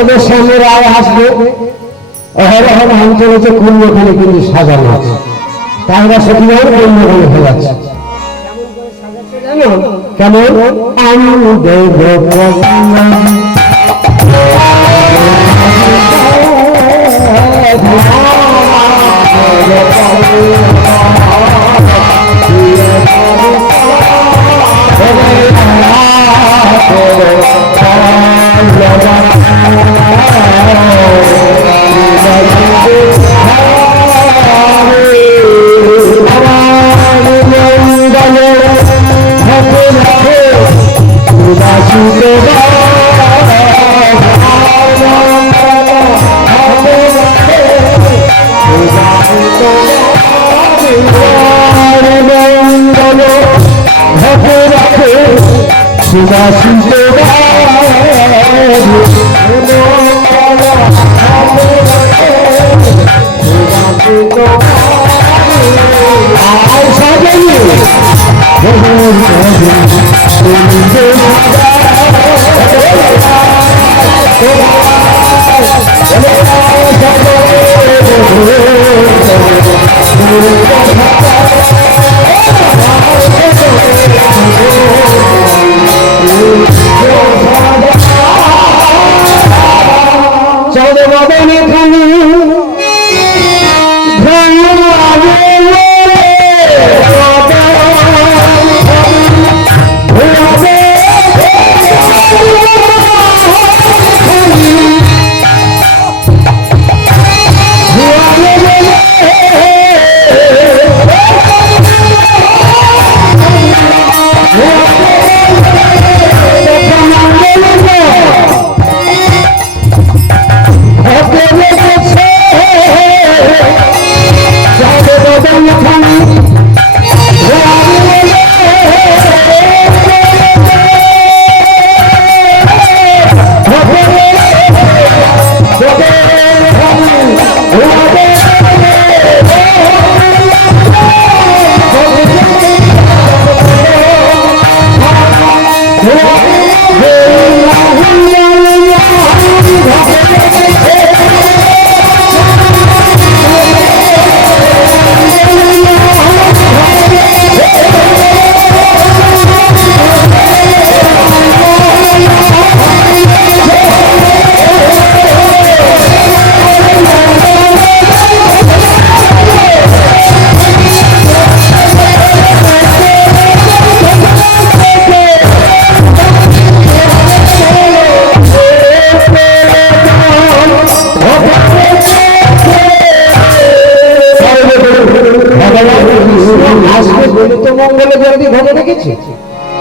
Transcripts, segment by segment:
আমাদের সামনে রায় আসবে, অহরহ নাম চলেছে কুম্ভখানে কিন্তু সাজানো আছে, তারা সত্যিভাবে কুম্ভখানে হয়ে যাচ্ছে। কেমন আমি দেব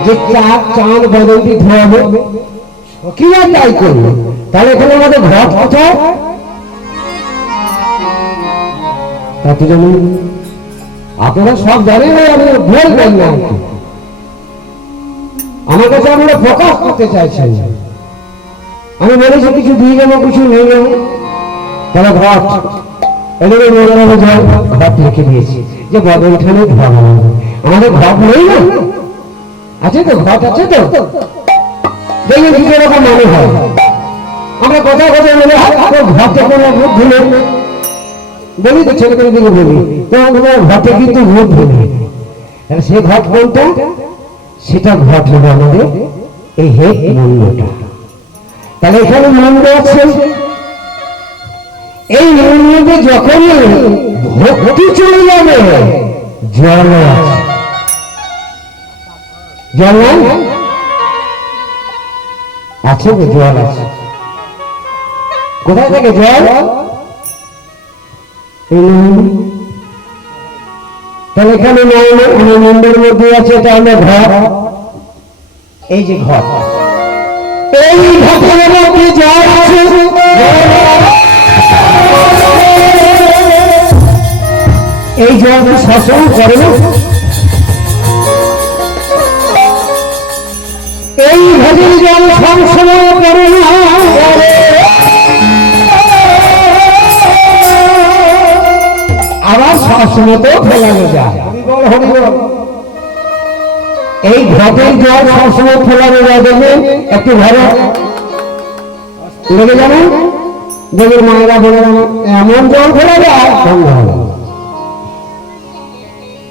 যে চাঁদ বদন্তি ধোয়াবে সখীরা তাই করবে, তাহলে এখানে আমাদের ঘট কোথায়? তাতে যেমন আপনারা সব জানেন, আপনারা বলবেন না, আমার কাছে আপনারা প্রকাশ করতে চাইছেন। আমি বলেছি কিছু দিয়ে যাবো, কিছু নিয়ে যাবো, তাহলে ঘট এদিকে ঘট লিখে দিয়েছি যে বদলখানে ঘর আমাদের ঘট নেই না, আছে তো, ঘট আছে তো, দেখবেন কিছু এরকম মনে হয়। আমরা কোথায় কোথায় মনে হয় ঘটে কোনো ভূত ভুলে বলি তো, ছেলেদের দিকে বলি তোমার ঘটে কিন্তু ভূত ভুলে, সে ঘট কোনটা? সেটা ঘট হলো আমাদের এই হে মন্ডটা। তাহলে এখানে মন্ড আছে, এই মন্ডে যখন ভক্তি চলে যাবে জল আছে, জল আছে তো, জল আছে। কোথায় থেকে জল? তাহলে এখানে মন্দির মধ্যে আছে, তাহলে ঘর, এই যে ঘর, এই ঘটের মধ্যে জল আছে, এই জল শাসন করে না, এই ভোজের জল সবসময় করে না, আবার সবসময়তেও ফেলানো যায়। এই ঘটের জল সবসময় ফেলানো যায়, দেখবেন একটু ঘরে লেগে যাবে, দেখে মায়েরা বলে এমন জল ফেলে যায় বন্ধ হবে,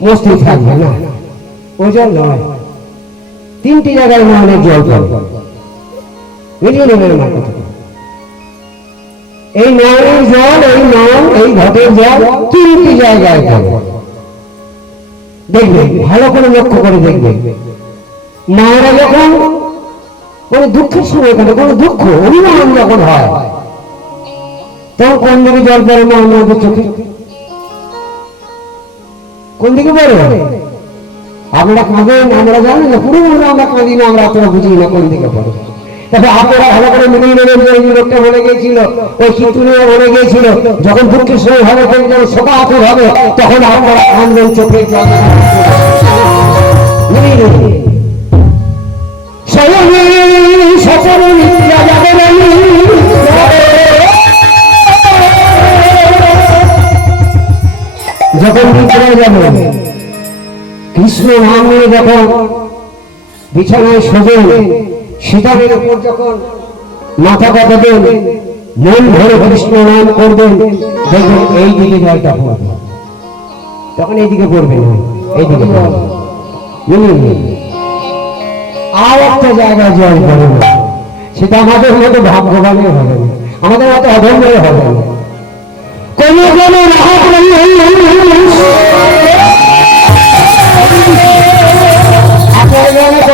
মস্তি থাকবে না। ওই জল নয়, 3টি জায়গায় নয়নের জল পড়ে, বুঝিয়ে নেবেন আমার কথা। এই নয়নের জল, এই নয়ন, এই ঘটের জল 3টি জায়গায় পড়ে। দেখবে, ভালো করে লক্ষ্য করে দেখবে, মায়েরা যখন কোনো দুঃখের সময় কাটে, কোনো দুঃখ অভিমান যখন হয়, তখন কোন দিকে জল পড়ে না আমাদের চোখে? কোন দিকে পড়ে? আপনারা কাঁদেন, আমরা জানি না, পুরো আমরা কাঁদি না, আমরা আপনারা বুঝি না কোন দিকে পড়ে। তবে আপনারা ভালো করে মিলিয়ে নেবেন যে এই লোকটা বলে গিয়েছিল, ওই কীর্তনীয় বলে গিয়েছিল, যখন দুঃখের সময় হবে, যখন শোকাতুর হবে, তখন আপনারা কাঁদবেন, চোখে জল মিলিয়ে নেবেন। স্বয়ংই সকল নিত্যা যাবে যখন নিদ্রা যাবে, কৃষ্ণ নাম নিয়ে যখন বিছানায় শোবেন, শীতলের উপর যখন মাথা পাতাবেন, মন ভরে কৃষ্ণ নাম করবেন, দেখবেন এই দিকে জলটা পড়বে, তখন এইদিকে পড়বে না, এইদিকে পড়বে। আর একটা জায়গায় জল পড়ে না, সেটা আমাদের মতো ভাগ্যবানের হবে না, আমাদের মতো অধর্মের হবে না। কোনো কোনো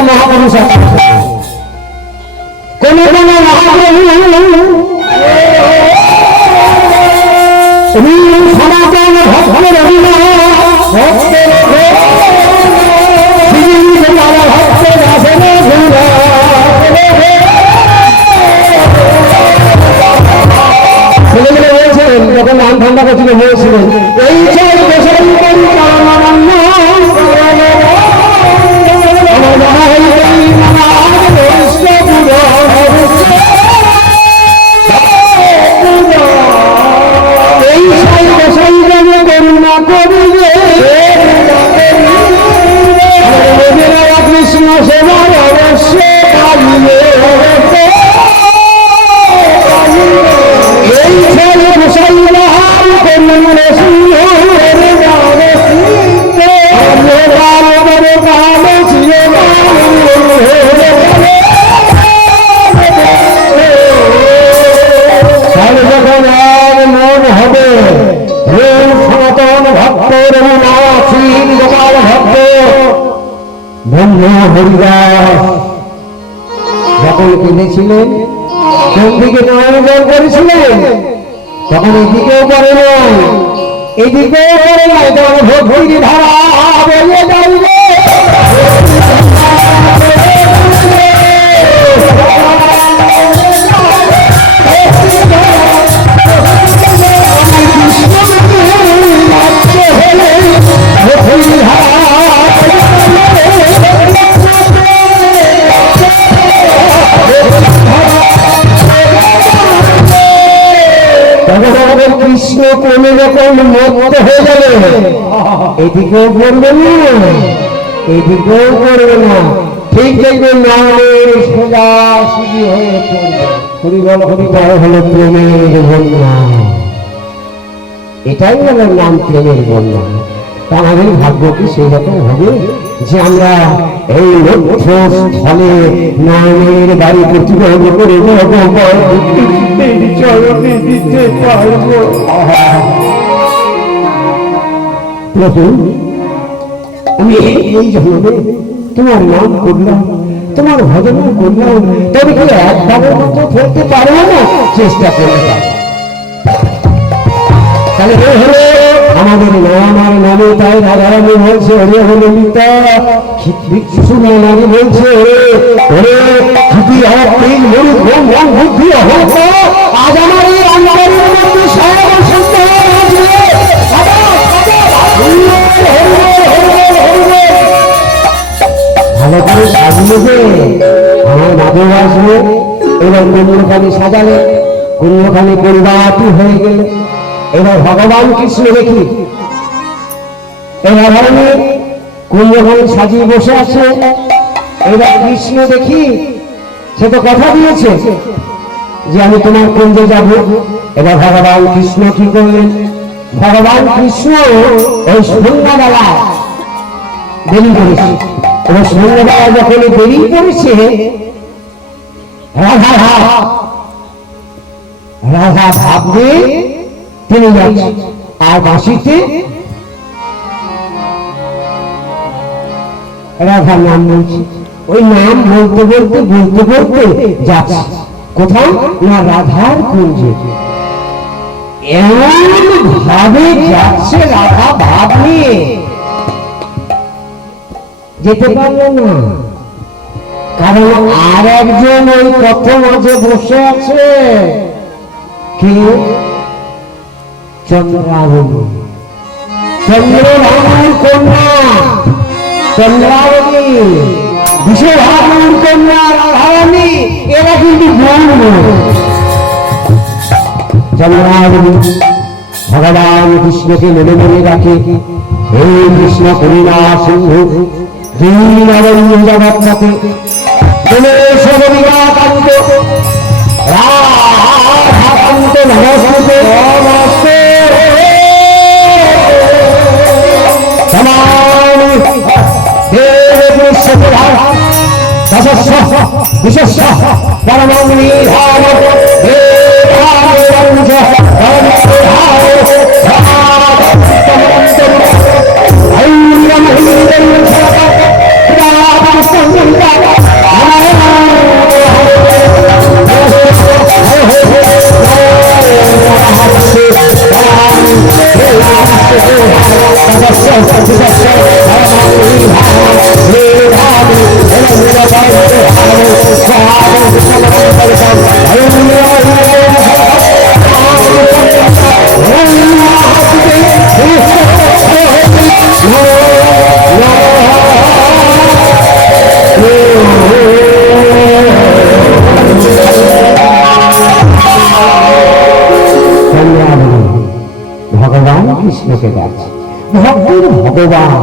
মহাপুরুষ আছে, কোন কোন সনাতন ভক্তের ভক্তের ছেলেগুলো বলছিলেন, যখন নাম ঠান্ডা করছিল বলছিলেন, এই কৃষ্ণ সেবার অবশ্য যখন কিনেছিলেন, কোন দিকে নয়ন জল করেছিলেন, তখন এদিকেও করে নাই, এদিকেও করে নাই, তখন ভক্তির ধারা বলে যাইবে। কৃষ্ণ প্রেমে যখন মত্ত হয়ে যাবে, এদিকেও করবে না, এদিকেও করবে না, ঠিক দেখবেন নামের সোজা সুজি হয়ে পড়বে। হরিবল হরিবল হলো প্রেমের বন্যা, এটাই হলো নাম প্রেমের বন্যা। তা আমাদের ভাগ্য কি সেই রকম হবে যে আমরা এই লক্ষ্য স্থলে নয়নের বাড়ি প্রতিবন্ধ করে চরণে দিতে পারব? প্রভু, আমি এই জন্মে তোমার নাম করলাম, তোমার ভজন করলাম, তবে কি একবারের মতো ফেলতে পারবো না? চেষ্টা করলাম। তাহলে আমাদের নাম আর নামে তাই রাধারানী বলছে, ওরে হলে মিতা শুনে নারী বলছে, ওরে বুদ্ধি অহংকারী মরুক বুদ্ধি অহংকার, আজ আমার এই অন্তরের মধ্যে সর্বসন্ত ভালো করে সাজিয়ে যে আমার মাধব আসবে, এবার কুণ্ডখানি সাজালে, কুণ্ডখানি পরিবারটি হয়ে গেলে, এবার ভগবান কৃষ্ণ দেখি, এবার ধরনের কুণ্ডখানি সাজিয়ে বসে আছে, এবার কৃষ্ণ দেখি, সে তো কথা দিয়েছে, যে আমি তোমার কুঞ্জে যাব। এবার ভগবান কৃষ্ণ কি করলেন? ভগবান কৃষ্ণ ওই সন্ধ্যাবেলা দেরি করেছে। এবার সন্ধ্যাবেলা যখন দেরি করেছে, রাধা ভাববে তিনি যাচ্ছে, আর বাঁশিতে রাধার নাম বলছে। ওই নাম বলতে বলতে বলতে বলতে যাচ্ছে কোথাও না রাধার কুঞ্জে। এমন ভাবে যাচ্ছে রাধা ভাব নিয়ে, যেতে পারলো না, কারণ আর একজন ওই পথ মাঝে বসে আছে। কে? চন্দ্রাবলী, চন্দ্রভানুর কন্যা চন্দ্রাবলী, বিশ্বভানুর কন্যা রাধারানী। এরা কিন্তু চন্দ্রাবলী ভগবান কৃষ্ণকে মনে মনে রাখে, হে কৃষ্ণ করুণা সিন্ধু দীনবন্ধু জগৎপতে দীনেশ বিরাকান্ত রাধাকান্ত নমস্তে নমস্তে সমানি দেবী সতরা দশস্য বিশেষ্য পরমং নিধান দেবাদেবঞ্চ ভগবান কৃষ্ণকে ডাকছে। ভক্তের ভগবান,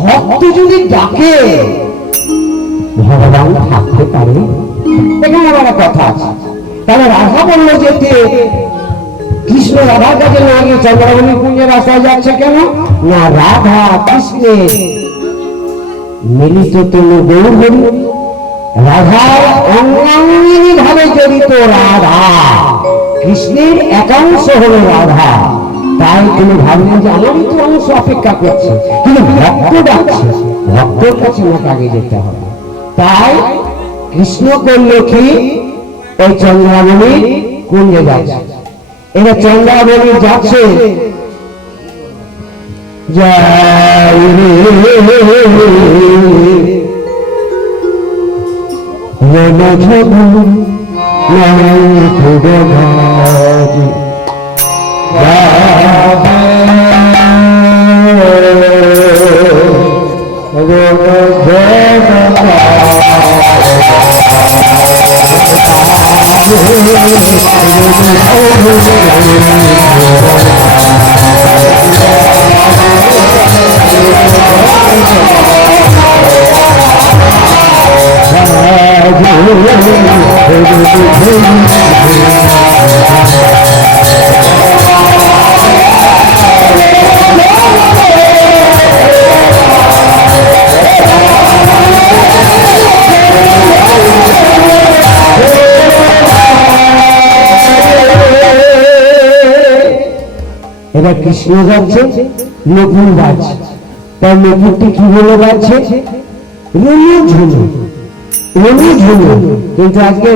ভক্ত যদি ডাকে ভগবান থাকতে পারে? এখানে আমার কথা আছে। তাহলে রাধা বলল যেতে, কৃষ্ণ রাধার কাছে না গিয়ে চন্দ্রাবলী কুঞ্জের রাস্তায় যাচ্ছে কেন? না, রাধা কৃষ্ণের মিলিত তনু গৌরহরি, রাধার অঙ্গাঙ্গিনী ভাবে জড়িত রাধা, কৃষ্ণের একাংশ হলো রাধা। তাই তিনি ভাবলেন যে আমারই তো অংশ অপেক্ষা করছে, কিন্তু ভক্ত ডাকছে, ভক্তের কাছে আমাকে আগে যেতে হবে। তাই কৃষ্ণ করলো কি, ওই চন্দ্রাবলী কুঞ্জে যাচ্ছে। এবার চন্দ্রাবলী যাচ্ছে, জয় এবার কৃষ্ণ যাচ্ছে, নকুল বাজছে। তার নকুলটি কি বলে বাজছে? রুনু ঝুনু, রুনু ঝুনু। কিন্তু আজকে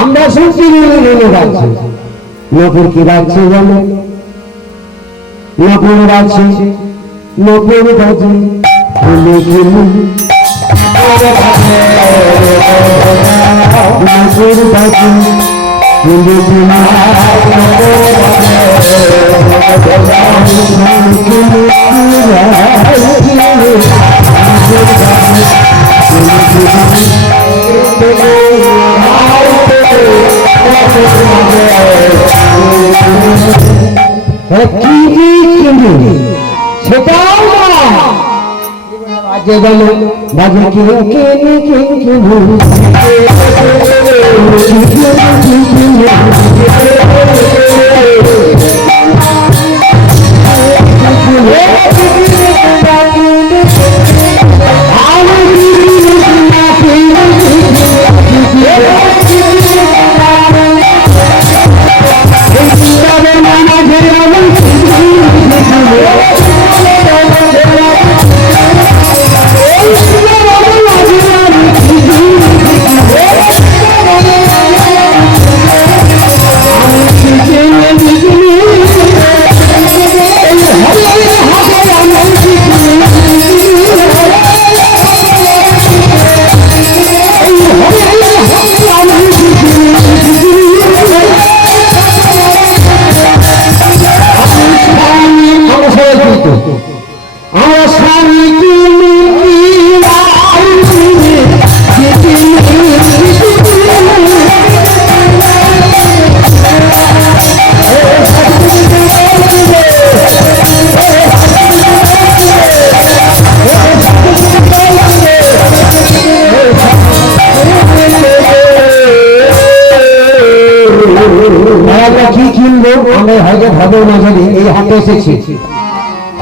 আমরা শুনছি রুনু ঝুনু বাজছে। নকুল কি বাজছে জানো? নকুল বাজছে, নকুল বাজে ফুলে ঝুনু, নকুল বাজে ফুলে ঝুনু। সেটাও না, বাজে বলো বাজে কি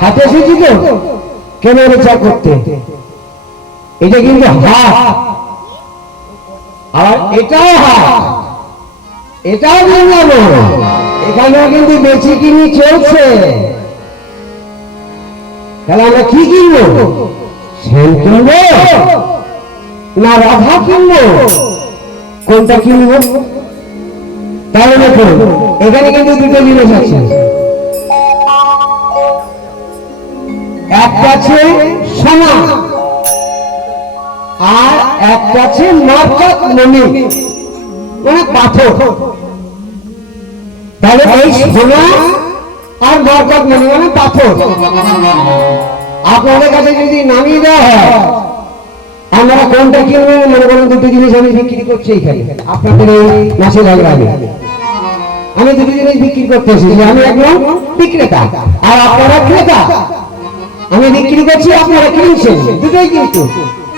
হাতে এসেছি তো কেনারে চা করতে। এটা কিন্তু হাত, আর এটাও হাত, এটাও কিনলাম। এখানেও কিন্তু বেশি কিনি চলছে। তাহলে আমরা কি কিনবো? সেন কিনবো না রাধা কিনবো? কোনটা কিনবো? তাহলে দেখুন এখানে কিন্তু দুটো জিনিস আছে। একটা আছে সোনা আর একটা আছে মার্কাত মণি, মানে পাথর। তাহলে এই সোনা আর মার্কাত মণি মানে পাথর আপনাদের কাছে যদি নামিয়ে দেওয়া হয়, আপনারা কোনটা কিনবেন? মনে করেন দুটো জিনিস আমি বিক্রি করছি এখানে আপনাদের এই মাসে লাগবে। আমি দুটো জিনিস বিক্রি করতে এসেছি, আমি একজন বিক্রেতা আর আপনারা ক্রেতা। আমি বিক্রি করছি, আপনারা কিনছেন, দুটোই কিন্তু।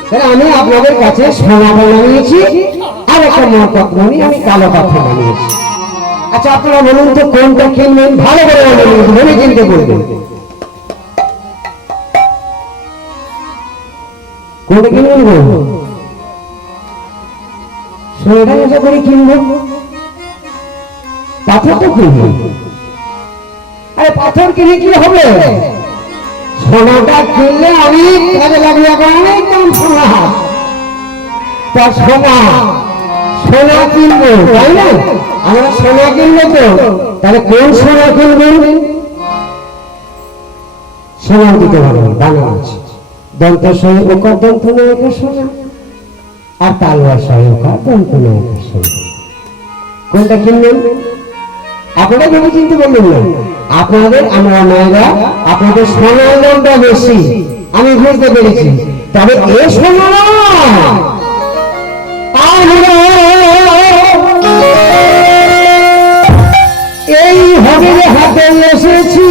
তাহলে আমি আপনাদের কাছে সোনা বানিয়েছি আর একটা মার্কাত মণি আমি কালো পাথর বানিয়েছি। আচ্ছা আপনারা বলুন তো কোনটা কিনবেন? ভালো করে বলে কিনতে বলবেন। কোনটা কিনবেন? সোনাটা আশা করে কিনবো, পাথর তো কিনবো। আরে পাথর কিনে কি হবে? সোনাটা কিনলে অনেক কাজে লাগবে, এখন অনেক দাম সোনা। তা সোনা সোনা কিনবো, তাই না? আমরা সোনা কিনবো তো, তাহলে কোন সোনা কিনবেন? সোনা দিতে পারবো, বাংলা আছে দন্ত সহকার দন্ত নায়কের সোনা আর তালুয়ার সহকার দন্ত নায়কের সোনা। কোনটা কিনবেন? আপনারা ভেবে চিন্তে বললেন না। আপনাদের আমরা মায়েরা আপনাদের সোনার দামটা বেশি আমি বুঝতে পেরেছি, তবে এ সোনা এই হবির হাতে এসেছি।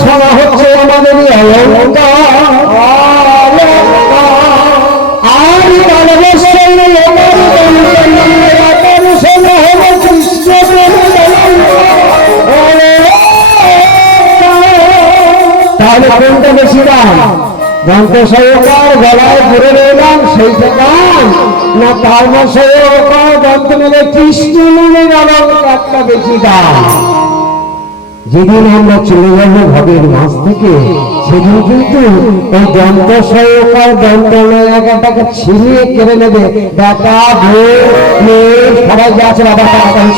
সোনা হচ্ছে আমাদের তাহলে কোনটা বেশি দাম? দন্ত সহকার গলায় পরে রইলাম সেইটা দাম, না তালুয়ার সহকার দন্ত মেলে কৃষ্ণ মনের অলঙ্কারটা বেশি দাম? যেদিন আমরা চলে যাবো ভবের মাছ থেকে, সেদিন কিন্তু ওই দন্ত সহকার দন্ত নায়িকাটাকে ছিনিয়ে কেড়ে নেবে বেটা মেয়ে সবাই যা আছে বাবা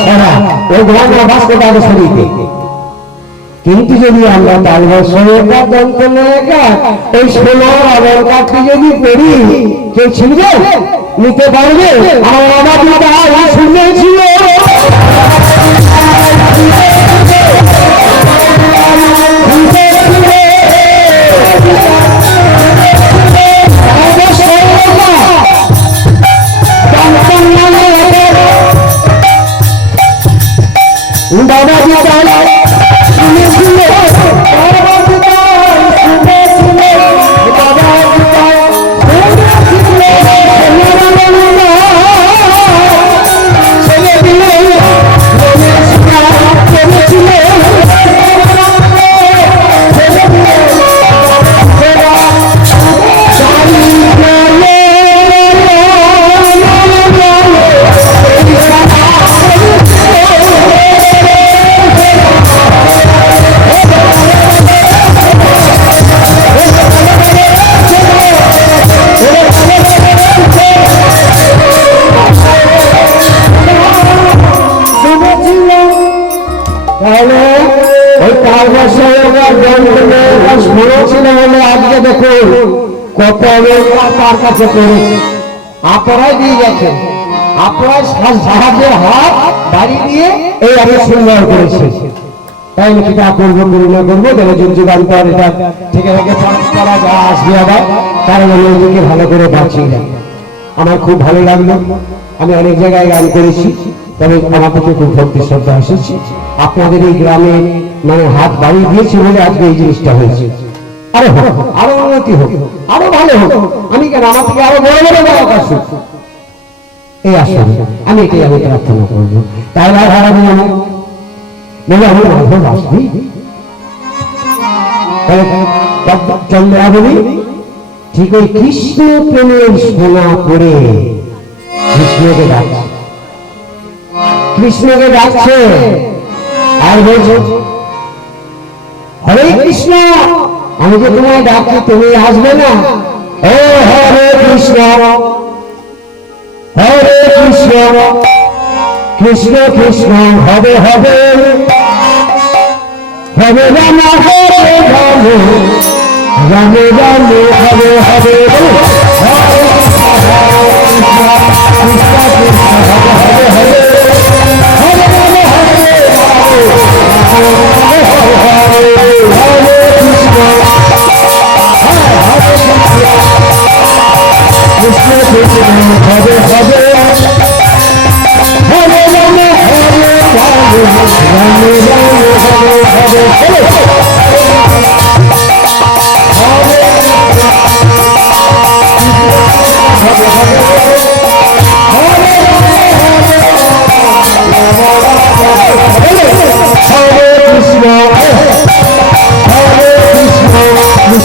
ছড়া ওই গ্রাম আবাস করে আগে শরীরে। কিন্তু যদি আমরা তালুয়ার সহকার দন্ত নায়িকা ওই সোনার অলঙ্কারটি যদি পড়ি, কেউ ছিনবে? নিতে পারবে? আমার বাবা শুনেছিল ছিল বলে আজকে দেখুন কত অবস্থা তার কাছে করেছে। আপনারাই দিয়ে গেছেন, আপনারাই সাহায্যের হাত বাড়িয়ে দিয়ে এই আমি সুন্দর করেছে। তাই আমি কিতা করবো করুণা করবো যেন যুগ যুগান্তর এটা থেকে থেকে পরম্পরা যা আসবে আবার কারণ আমি ওইদিকে ভালো করে বাঁচিয়ে দেয়। আমার খুব ভালো লাগলো, আমি অনেক জায়গায় গান করেছি, তবে আমার কাছে খুব ভক্তি শ্রদ্ধা এসেছে। আপনাদের এই গ্রামে মানে হাত বাড়িয়ে দিয়েছে বলে আজকে এই জিনিসটা হয়েছে। আরো হোক, আরো উন্নতি হোক, আরো ভালো হোক। আমি কেন, আমার থেকে আরো বড় বড় গায়ক আসুক, এই আসুন, আমি এটাই আমি প্রার্থনা করবো। তাই না হারাবো আমি বলে আমি মাধব আসবি চন্দ্রাবলী ঠিক ওই কৃষ্ণ প্রেমের সোনা করে কৃষ্ণকে ডাকছে, কৃষ্ণকে ডাকছে আর বলছে হরে কৃষ্ণ, আমি যে তোমায় ডাকছি তুমি আসবে না? ও হরে কৃষ্ণ, হরে কৃষ্ণ, কৃষ্ণ কৃষ্ণ হবে হবে, হবে রাম হরে রাম, রামে রামে হবে হবে, হরে কৃষ্ণ কৃষ্ণ কৃষ্ণ হবে হবে হবে, হরে রাম হরে রাম, রাম রাম হরে হরে।